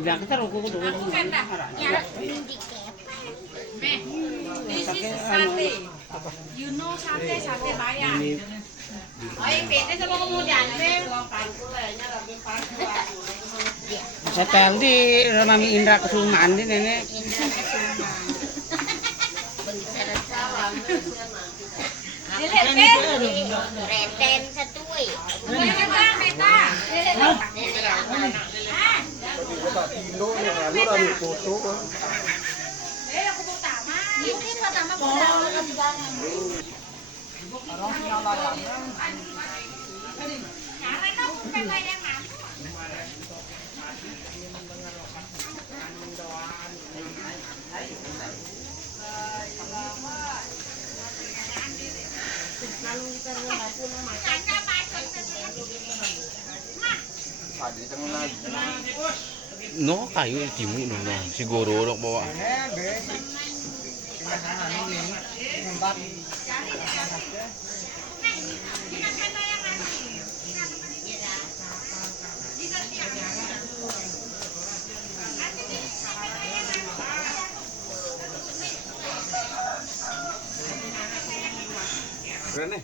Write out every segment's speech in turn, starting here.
Jangan taruh kuku dulu. This is sate. You know sate, sate bayan. Oh, yang beda sama kemudian. Setel di Nami Indra Kesuman di nenek. Indra Kesuman. Salam. Reten setui. No, kayu timu no, si guru dok bawa. Keren nih.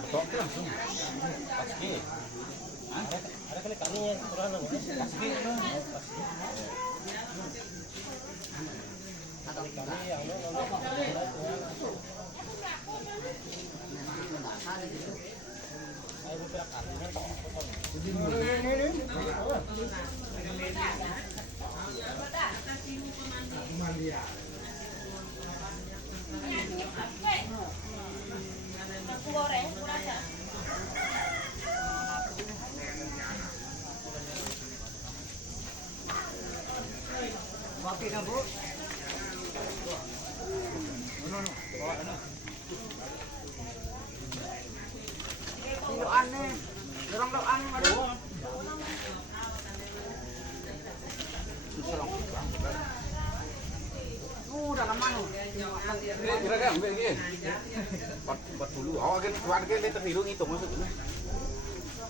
Betok langsung. Pasti. Ada kali kalinya kurang pasti.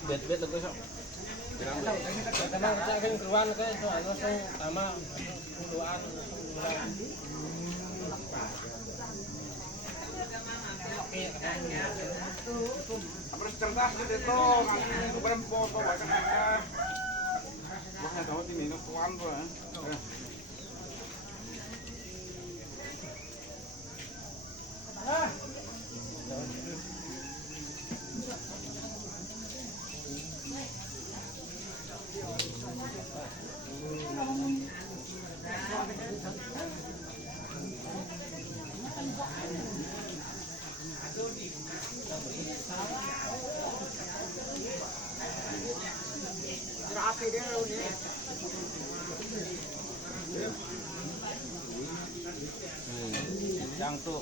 Bet lah besok. Karena kita akan keluar ke langsung sama puluhan. Harus cerdas gitu tuh, nggak berempot bawa ke sana. Makanya tahu di minum tuan tuh. Yang tuh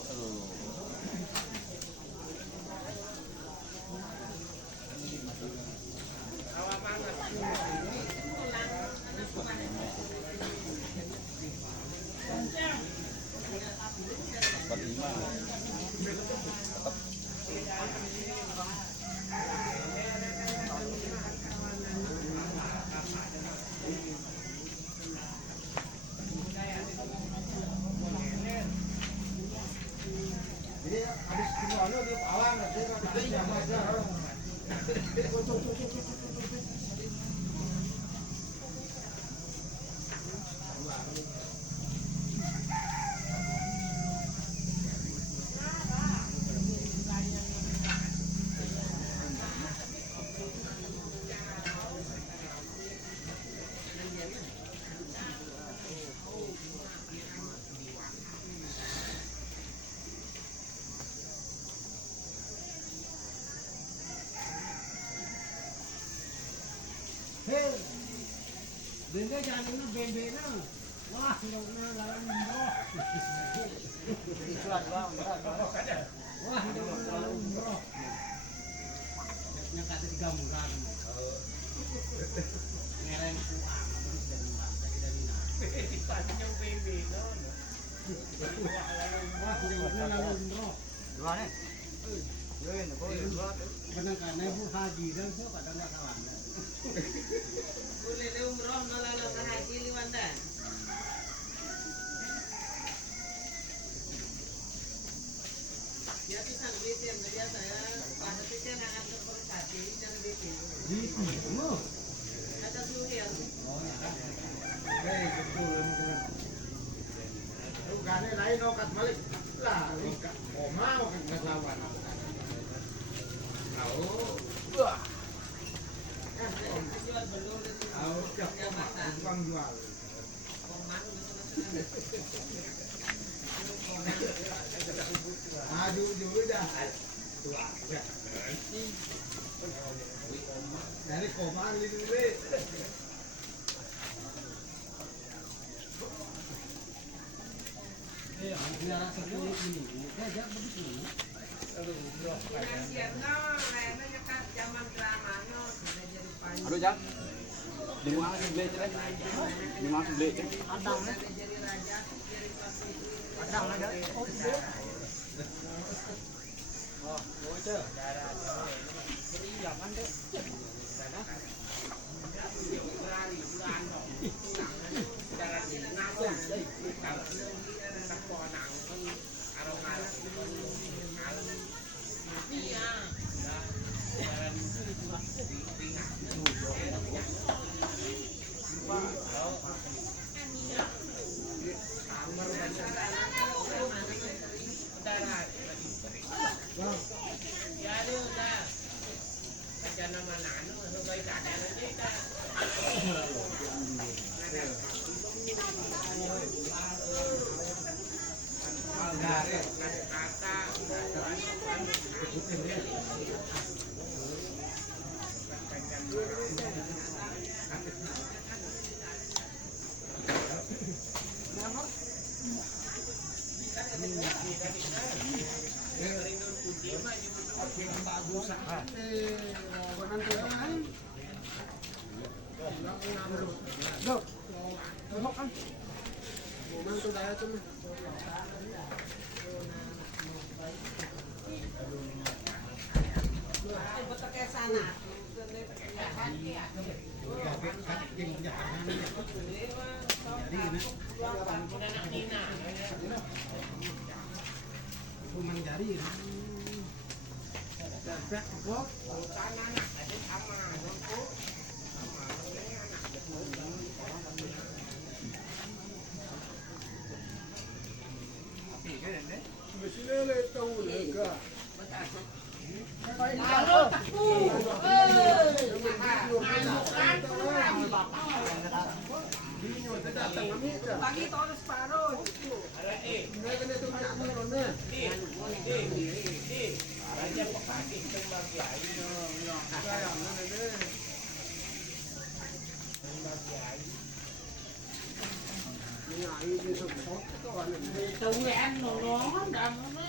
Benda jangan benda na. Wah, tidak pernah lawan umroh. Itulah bang. Wah, tidak pernah lawan umroh. Yang kata tiga murah. Ngerem kuah, terus dari mana? Dari mana? Ditanya benda na. Wah, tidak pernah lawan umroh. Gimana? Kadang kadang bu haji dan so kadang nggak kawan. Boleh dia umroh nolak haji liwanda. Ya pisang bitin biasa ya. Pada itu nak ada persati dan bitin. Di mu. Ada suhil. Oh ya. Hei betul betul. Bukannya lain nokat balik lah, mau kan lawan. Tahu? Wah. Jual belum itu. Tahu siap tukang jual. Koman Maju juga dah. Tua. Dari koman ini deh. Biar seperti ini. Kayak begitu. Aduh, Jang. Di mana sih beli cerai? Di mana beli? Kadang ada. Oh, bocor. Iya kan deh.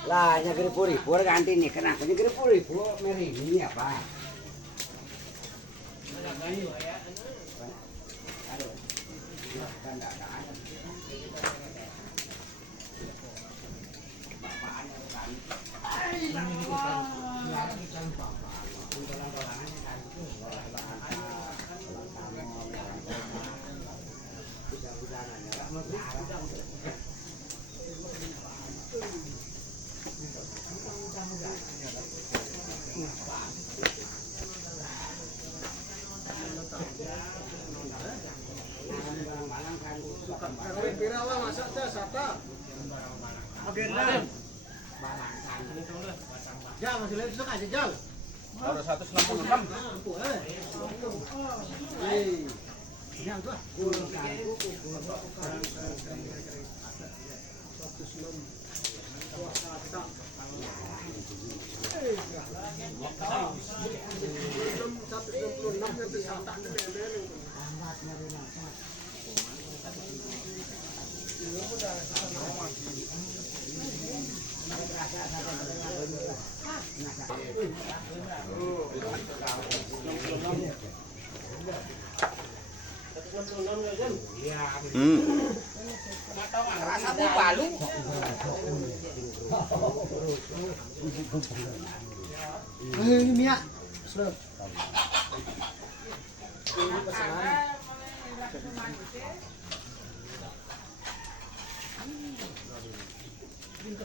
Lah, nyagri puri-puri ganti nih. Kenapa nyagri puri-puri meri ini apa? Aduh, kan enggak ada. Bapaknya kan. Birawa masak teh sata. Agenda. Ya masih lihat itu aja jal. Ada 166. Ini aku. Rasa balu. Mia. Slow. Ini